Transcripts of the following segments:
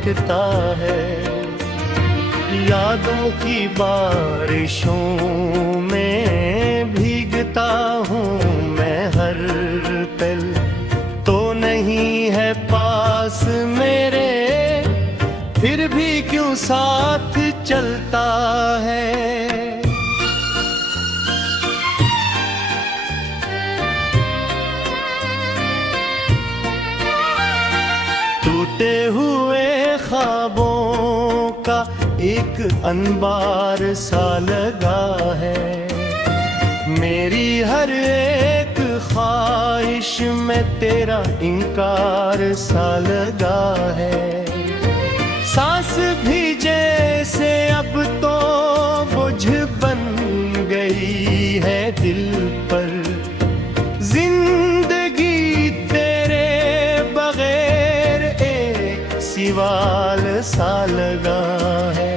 महकता है। यादों की बारिशों में भीगता हूँ मैं हर पल, तो नहीं है पास मेरे, फिर भी क्यों साथ चलता है। टूटे हुए ख्वाबों का एक अनबार सा लगा है, मेरी हर एक ख्वाहिश में तेरा इनकार सा लगा है। सांस भी जैसे अब तो बोझ बन गई है दिल पर, जिंदगी तेरे बगैर एक सवाल सा लगा है।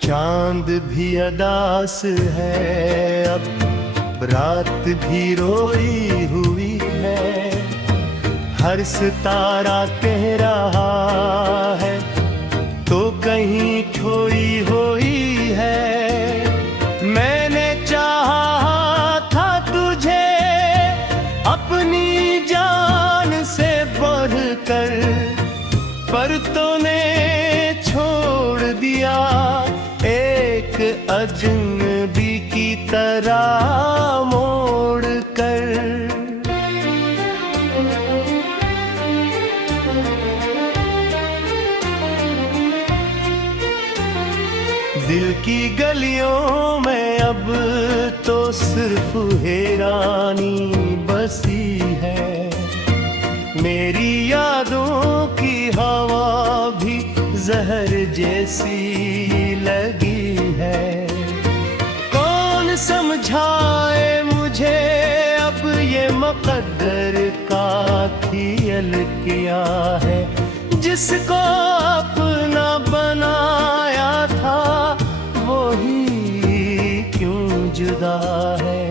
चांद भी अदास है अब, रात भी रोई हुई है, हर सितारा कह रहा है तो कहीं खोई हुई है। मैंने चाहा था तुझे अपनी जान से बढ़कर, पर तूने छोड़ दिया एक अजनबी की तरह मोड़ कर। दिल की गलियों में अब तो सिर्फ हैरानी बसी है, मेरी यादों की हवा भी जहर जैसी लगी है। कौन समझाए मुझे अब ये मुक़द्दर का खेल क्या है, जिसको अपना बनाया था वो ही क्यों जुदा है।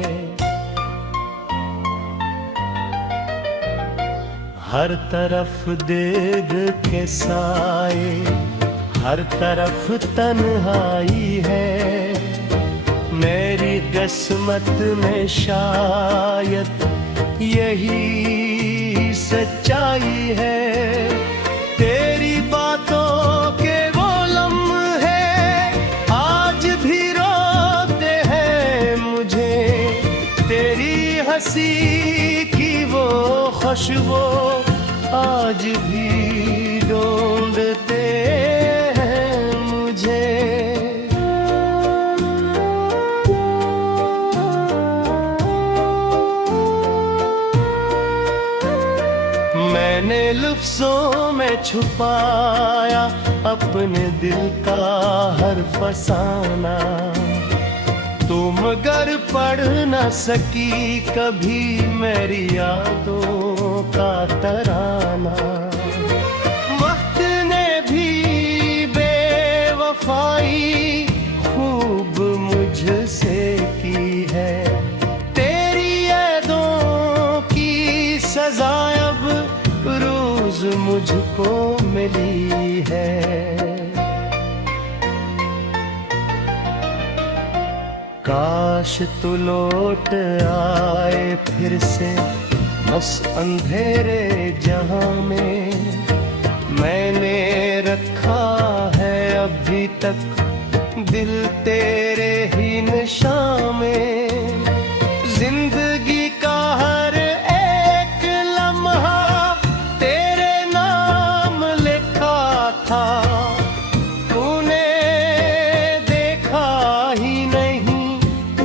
हर तरफ देग के साए, हर तरफ तन्हाई है, मेरी किस्मत में शायद यही सच्चाई है। तेरी बातों के वो लम्हे आज भी रोते हैं मुझे, तेरी हंसी की वो खुशबू आज भी ढूंढते हैं मुझे। मैंने लफ्ज़ों में छुपाया अपने दिल का हर फसाना, तू मगर पढ़ न सकी कभी मेरी यादों का तराना। वक्त ने भी बेवफाई खूब मुझसे की है, तेरी यादों की सजा अब रोज मुझको मिली है। काश तू लौट आए फिर से बस अंधेरे जहां में, मैंने रखा है अभी तक दिल तेरे ही निशां में। जिंदगी का हर एक लम्हा तेरे नाम लिखा था, तूने देखा ही नहीं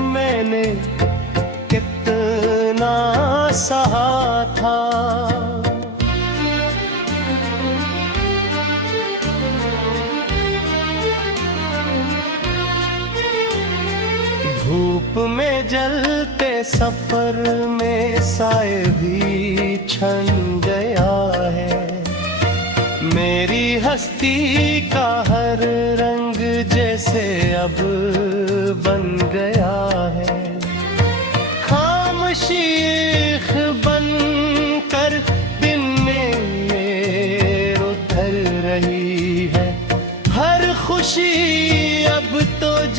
मैंने कितना सहा था। धूप में जलते सफर में साए भी छन गया है, मेरी हस्ती का हर रंग जैसे अब बन गया है। खामोशी बन कर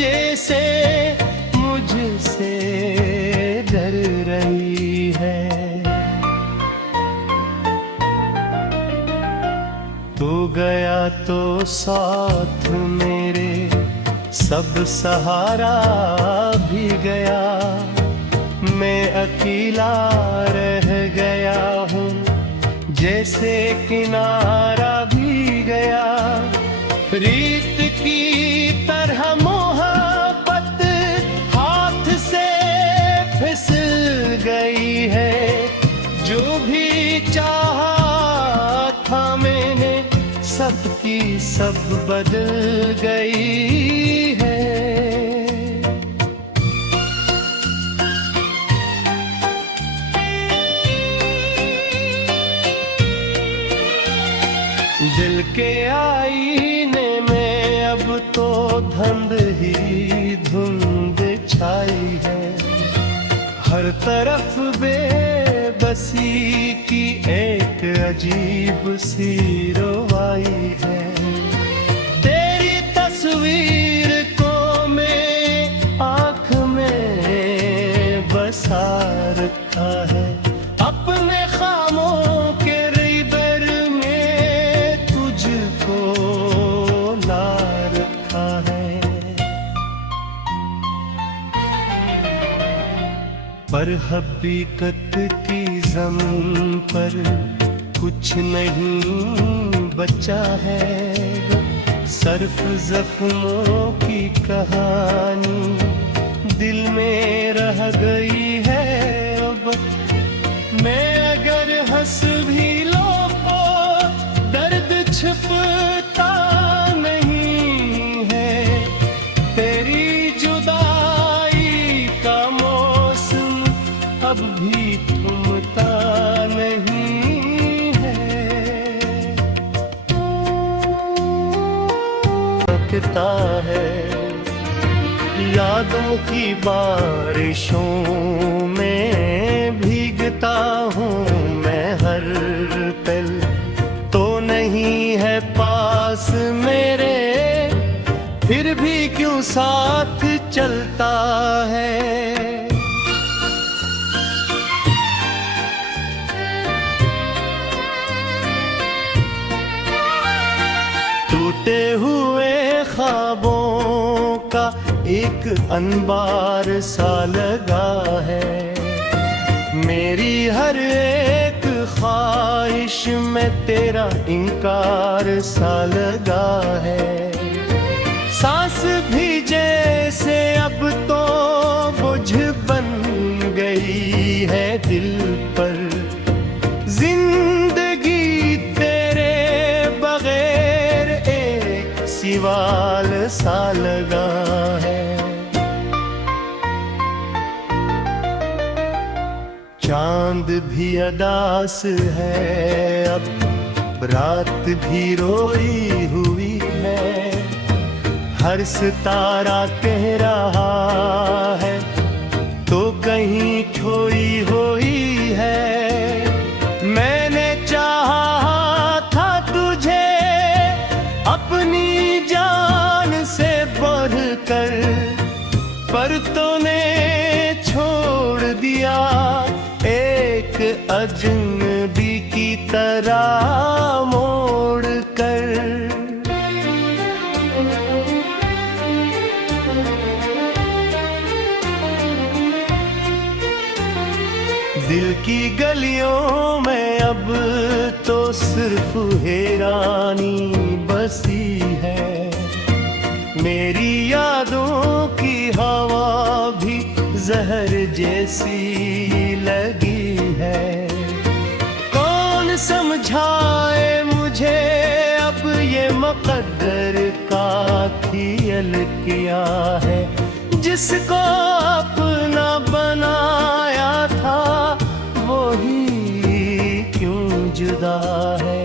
जैसे मुझसे डर रही है। तू गया तो साथ मेरे सब सहारा भी गया, मैं अकेला रह गया हूँ जैसे किनारा भी गया। रीत की तरह मोहब्बत हाथ से फिसल गई है, जो भी चाहा था मैंने सबकी सब बदल गई है। दिल के आईने में अब तो धुंध ही धुंध छाई है, हर तरफ बेबसी की एक अजीब सी रुवाई है। तेरी तस्वीर को मैं आँख में बसा रखा है, अपने खामों के रिबर में तुझको ला रखा है। पर हकीकत की ज़मीन पर कुछ नहीं बचा है, सर्फ जख्मों की कहानी दिल में रह गई है। अब मैं अगर हंस भी लूं तो दर्द छुपता नहीं है, तेरी जुदाई का मौसम अब भी थमता नहीं है। लगता है यादों की बारिशों में भीगता हूँ मैं हर पल, तो नहीं है पास मेरे फिर भी क्यों साथ चलता है। टूटे हुए ख्वाबों का एक अंबार सा लगा है, मेरी हर एक ख्वाहिश में तेरा इनकार सा लगा है। सांस भी जैसे अब तो बोझ बन गई है दिल पर, जिंदगी तेरे बगैर एक सवाल सा लगा है। चांद भी अदास है अब, रात भी रोई हुई है, हर सितारा कह रहा है तो कहीं खोई हुई है। मैंने चाहा था तुझे अपनी जान से बढ़कर, पर तूने छोड़ दिया एक अजनबी की तरह मोड़ कर। दिल की गलियों में अब तो सिर्फ हैरानी बसी है, मेरी यादों की हवा भी जहर जैसी लगी है। कौन समझाए मुझे अब ये मुक़द्दर का खेल किया है, जिसको अपना बनाया था वो ही क्यों जुदा है।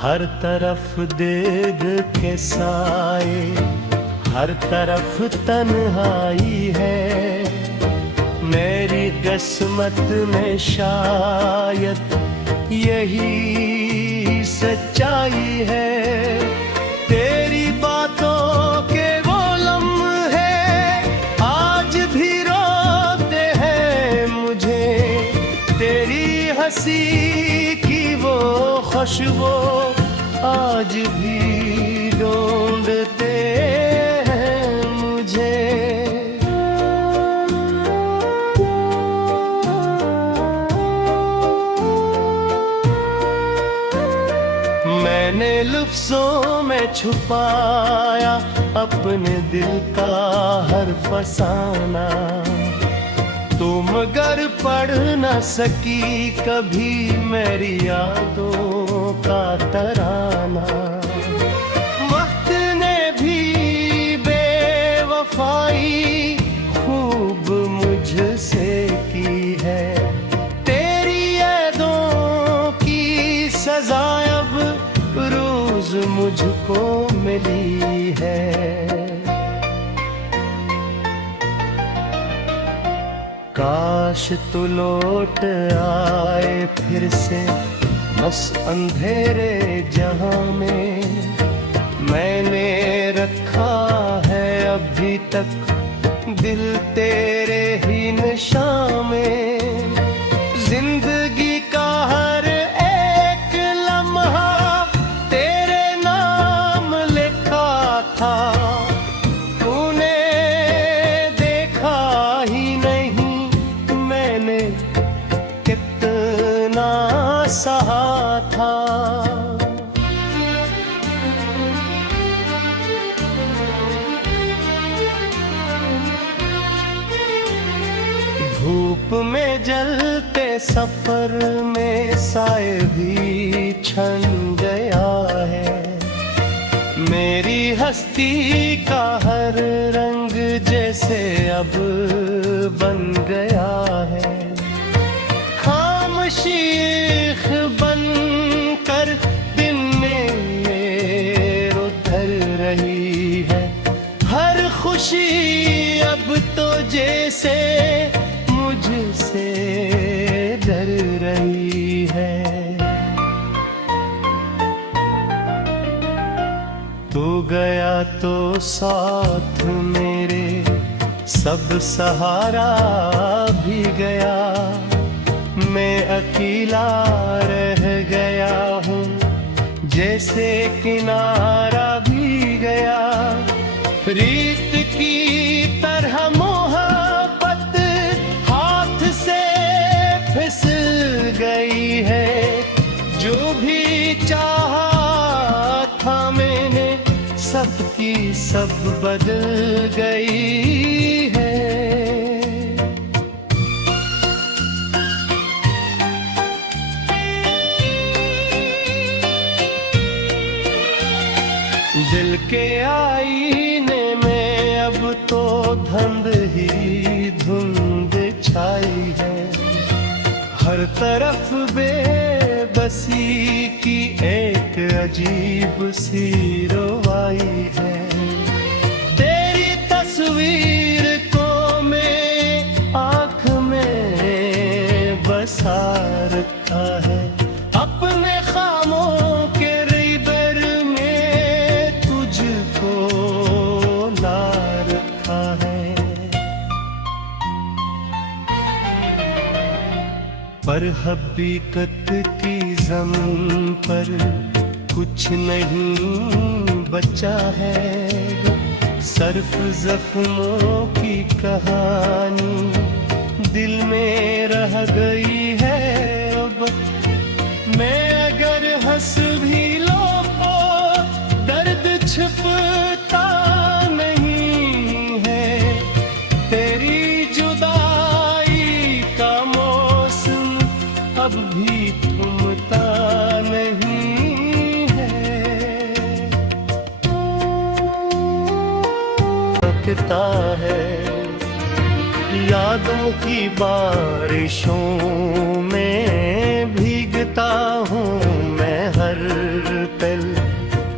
हर तरफ देग के साए, हर तरफ तन्हाई है, मेरी किस्मत में शायद यही सच्चाई है। तेरी बातों के वो लम्हे आज भी रोते हैं मुझे, तेरी हंसी की वो खुशबू आज भी ढूंढते हैं मुझे। मैंने लफ्ज़ों में छुपाया अपने दिल का हर फसाना, तुम मगर पढ़ न सकी कभी मेरी यादों का तराना। वक्त ने भी बेवफाई खूब मुझसे की है, तेरी यादों की सजा अब रोज मुझको मिली है। काश तू लौट आए फिर से बस अंधेरे जहां में, मैंने रखा है अभी तक दिल तेरे ही निशान में। जिंदगी का हर एक लम्हा तेरे नाम लिखा था, तूने देखा ही नहीं मैंने कितना सहा था। धूप में जलते सफर में साए भी छन गया है, मेरी हस्ती का हर रंग जैसे अब बन गया है। खामोशी बन कर दिन में उतर रही है, हर खुशी अब तो जैसे मुझसे डर रही है। तू गया तो साथ मेरे सब सहारा भी गया, मैं अकेला रह गया हूँ जैसे किनारा भी गया। रीत की तरह मोहब्बत हाथ से फिसल गई है, जो भी चाहा था मैंने सबकी सब बदल गई है। दिल के आईने में अब तो धुंध ही धुंध छाई है, हर तरफ बेबसी की एक अजीब सी रुवाई है। तेरी तस्वीर को मैं आँख में बसा रखा है, अपने खामों के रिबर में तुझको ला रखा है। पर हकीकत की ज़मीन पर कुछ नहीं बचा है, सिर्फ जख्मों की कहानी दिल में रह गई है। अब मैं अगर हंस भी लूं तो दर्द छुपता नहीं है, तेरी जुदाई का मौसम अब भी थमता नहीं है। रुकता है यादों की बारिशों में, भीगता हूँ मैं हर पल,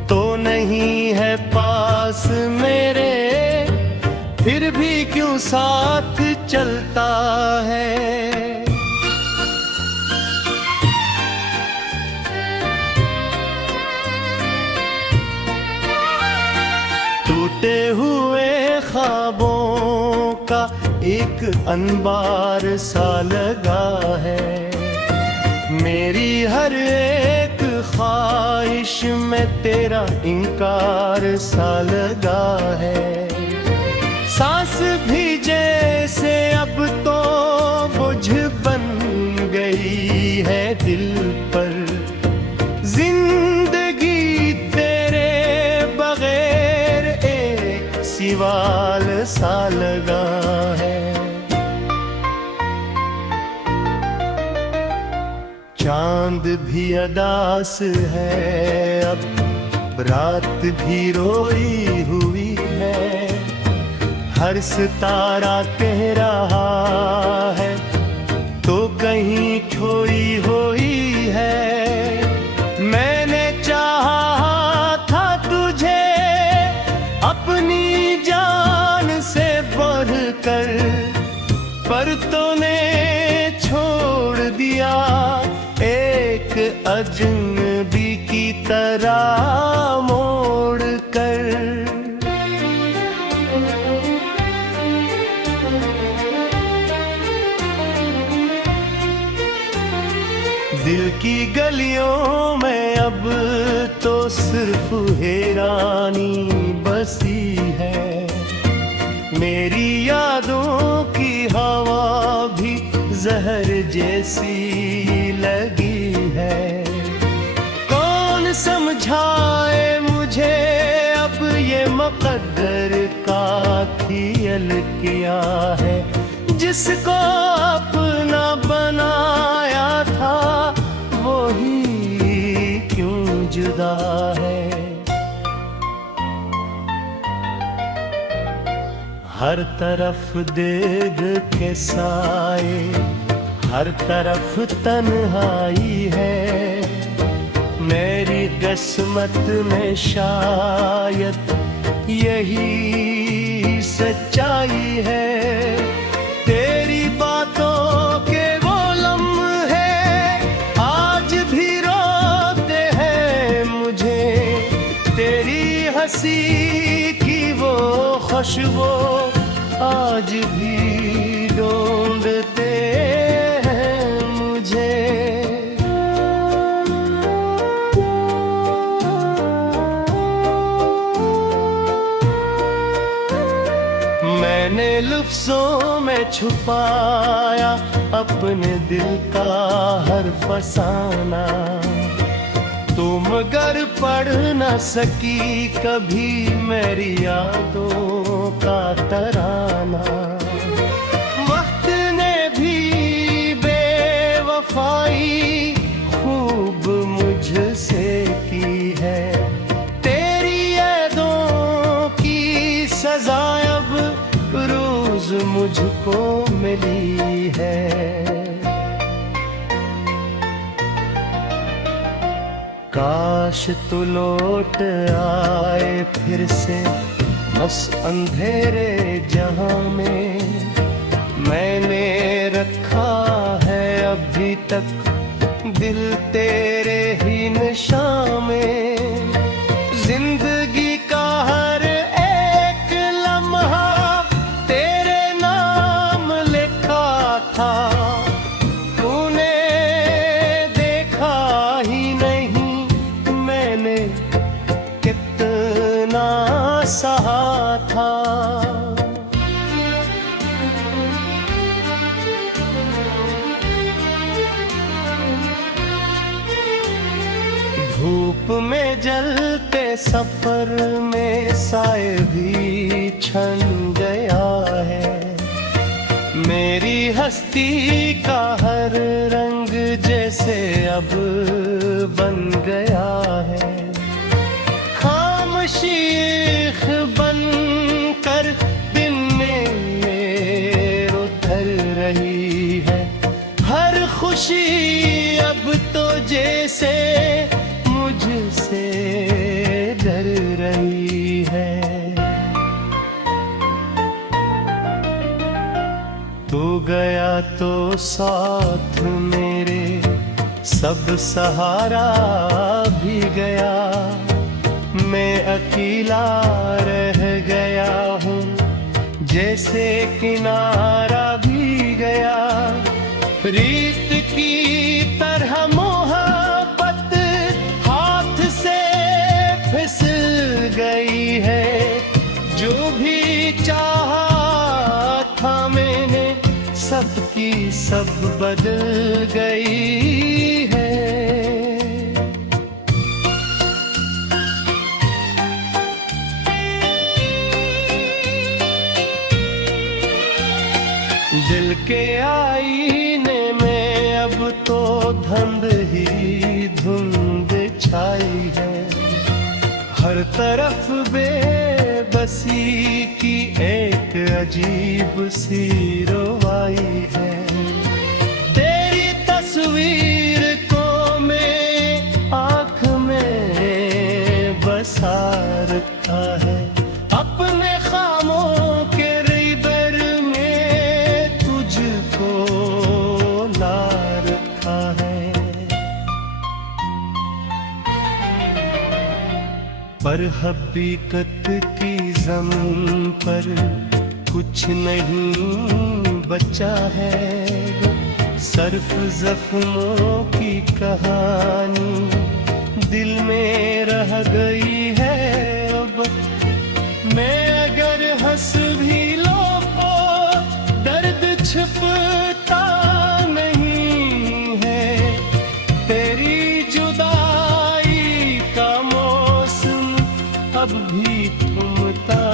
तो नहीं है पास मेरे, फिर भी क्यों साथ चलता है। एक अनबार सा लगा है। मेरी हर एक ख्वाहिश में तेरा इनकार सा लगा है। सांस भी जैसे अब तो बोझ बन गई है दिल पर। जिंदगी तेरे बगैर एक सवाल सा लगा है। चांद भी अदास है अब, रात भी रोई हुई है। हर सितारा कह रहा है तो कहीं खोई हुई है। मैंने चाहा था तुझे अपनी जान से बढ़कर, पर तूने छोड़ दिया एक अजनबी की तरह मोड़ कर। दिल की गलियों में अब तो सिर्फ हैरानी बसी है। मेरी यादों की हवा भी जहर जैसी लगी है। कौन समझाए मुझे अब ये मुक़द्दर का खेल क्या है। जिसको अपना बनाया था वही क्यों जुदा है। हर तरफ देग के साए, हर तरफ तन्हाई है। मेरी किस्मत में शायद यही सच्चाई है। तेरी बातों के वो लम्हे आज भी रोते हैं मुझे। तेरी हंसी की वो खुशबू आज भी ढूंढते हैं मुझे। मैंने लफ्ज़ों में छुपाया अपने दिल का हर फसाना। तुम मगर पढ़ न सकी कभी मेरी यादों का तराना। वक्त ने भी बेवफाई खूब मुझसे की है। तेरी यादों की सजा अब रोज मुझको मिली है। काश तू लौट आए फिर से बस अंधेरे जहां में। मैंने रखा है अभी तक दिल तेरे ही निशां में। जिंदगी का हर एक लम्हा तेरे नाम लिखा था। तूने देखा ही नहीं मैंने कितना सहा था। धूप में जलते सफर में साए भी छन गया है। मेरी हस्ती का हर रंग जैसे अब बन गया है। खामोशी बन कर दिन में उतर रही है। हर खुशी अब तो जैसे मुझसे डर रही है। तू गया तो साथ मेरे सब सहारा भी गया। मैं अकेला रह गया हूँ जैसे किनारा भी गया। रीत की तरह मोहब्बत हाथ से फिसल गई है। जो भी चाहा था मैंने सबकी सब बदल गई है। दिल के आईने में अब तो धुंध ही धुंध छाई है। हर तरफ बेबसी की एक अजीब सी रुवाई है। तेरी तस्वीर को मैं आँख में बसा रखा है। अपने खामों के रिबर में तुझको ला रखा है। पर हकीकत की ज़मीन पर कुछ नहीं बचा है। सर्फ ज़ख्मों की कहानी दिल में रह गई है। अब मैं अगर हंस भी लो तो दर्द छुपता नहीं है। तेरी जुदाई का मौसम अब भी थमता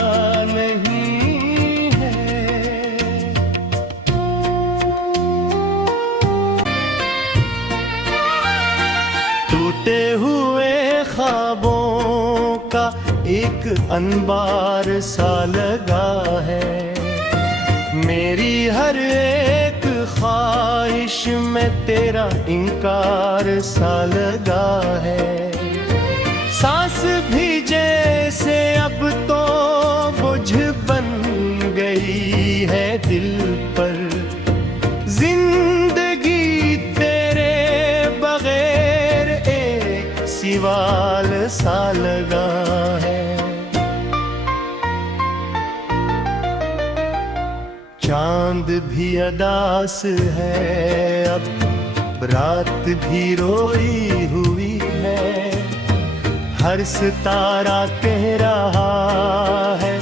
नहीं है। टूटे हुए ख्वाबों का एक अंबार सा लगा है। मेरी हर एक ख्वाहिश में तेरा इनकार सा लगा है। सांस भी जैसे अब तो बोझ बन गई है दिल पर। जिंदगी तेरे बगैर एक सवाल सा लगा है। चांद भी अदास है अब, रात भी रोई हुई है। हर सितारा कह रहा है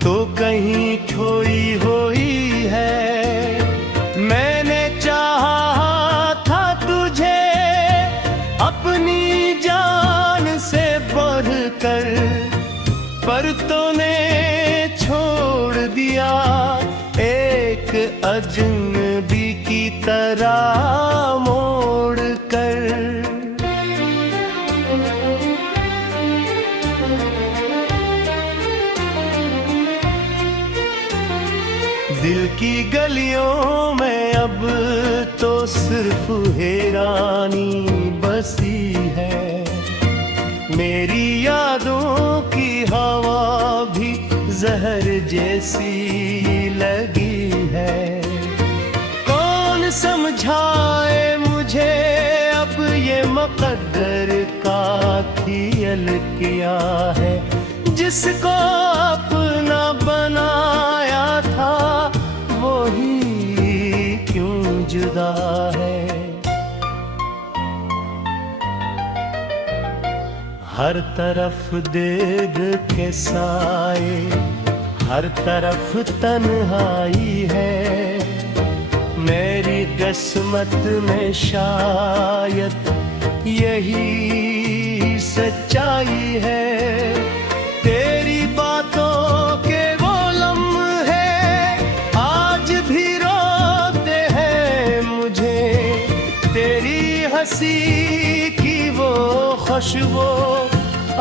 तो कहीं खोई हुई है। मैंने चाहा था तुझे अपनी जान से बढ़कर, पर तूने छोड़ दिया एक अजनबी की तरह मोड़ कर। दिल की गलियों में अब तो सिर्फ हैरानी बसी है। मेरी यादों की हवा भी जहर जैसी लगी है। कौन समझाए मुझे अब ये मुक़द्दर का खेल किया है। जिसको अपना बनाया था वो ही क्यों जुदा है। हर तरफ देग के साए, हर तरफ तन्हाई है। मेरी किस्मत में शायद यही सच्चाई है। तेरी बातों के वो लम्हे आज भी रोते हैं मुझे। तेरी हंसी की वो खुशबू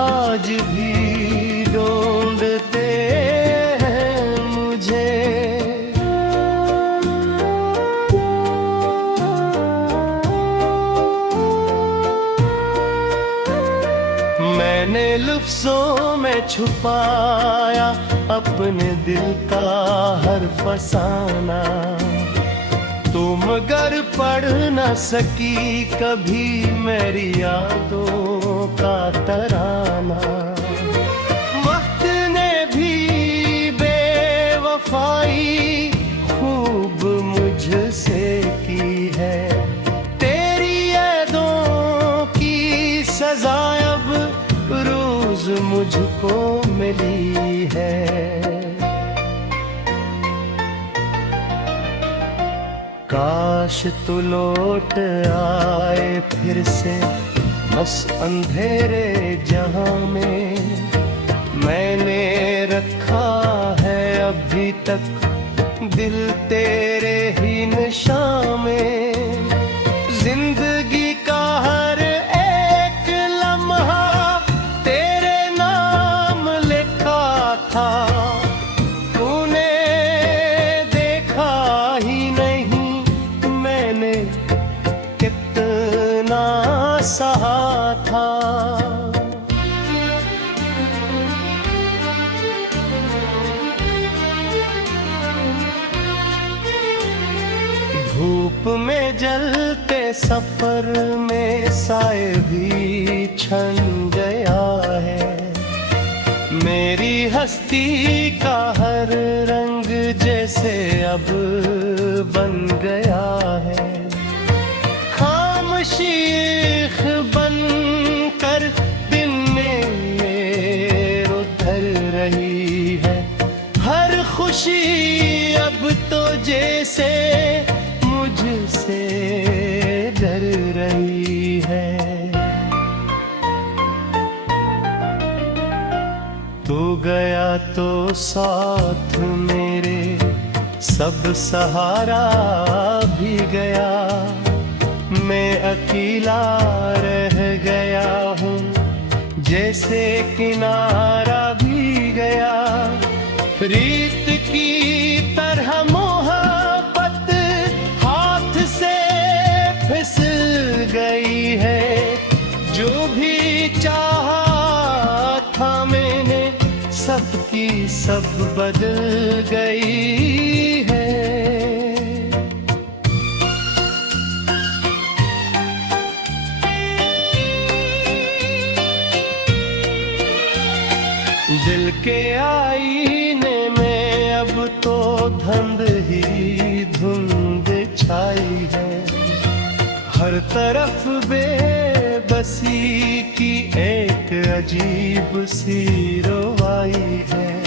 आज भी ढूंढते हैं मुझे। मैंने लफ्ज़ों में छुपाया अपने दिल का हर फसाना। तुम मगर पढ़ न सकी कभी मेरी यादों का तराना। वक्त ने भी बेवफा काश तू लौट आए फिर से बस अंधेरे जहां में। मैंने रखा है अभी तक दिल तेरे ही निशां में। जिंदगी का हर एक लम्हा तेरे नाम लिखा था। तूने देखा ही नहीं मैंने कितना सहा था। धूप में जलते सफर में साए भी छन गया है। मेरी हस्ती का हर रंग जैसे अब बन गया है। खामोशी बन कर दिन में उधर रही है। हर खुशी अब तो जैसे मुझसे डर रही है। तू गया तो साथ मेरे सब सहारा भी गया। मैं अकेला रह गया हूँ जैसे किनारा भी गया। रीत की तरह मोहब्बत हाथ से फिसल गई है। जो भी चाहा था मैंने सबकी सब बदल गई है। दिल के आईने में अब तो धुंध ही धुंध छाई है। हर तरफ बेबसी की एक अजीब सी रुवाई है।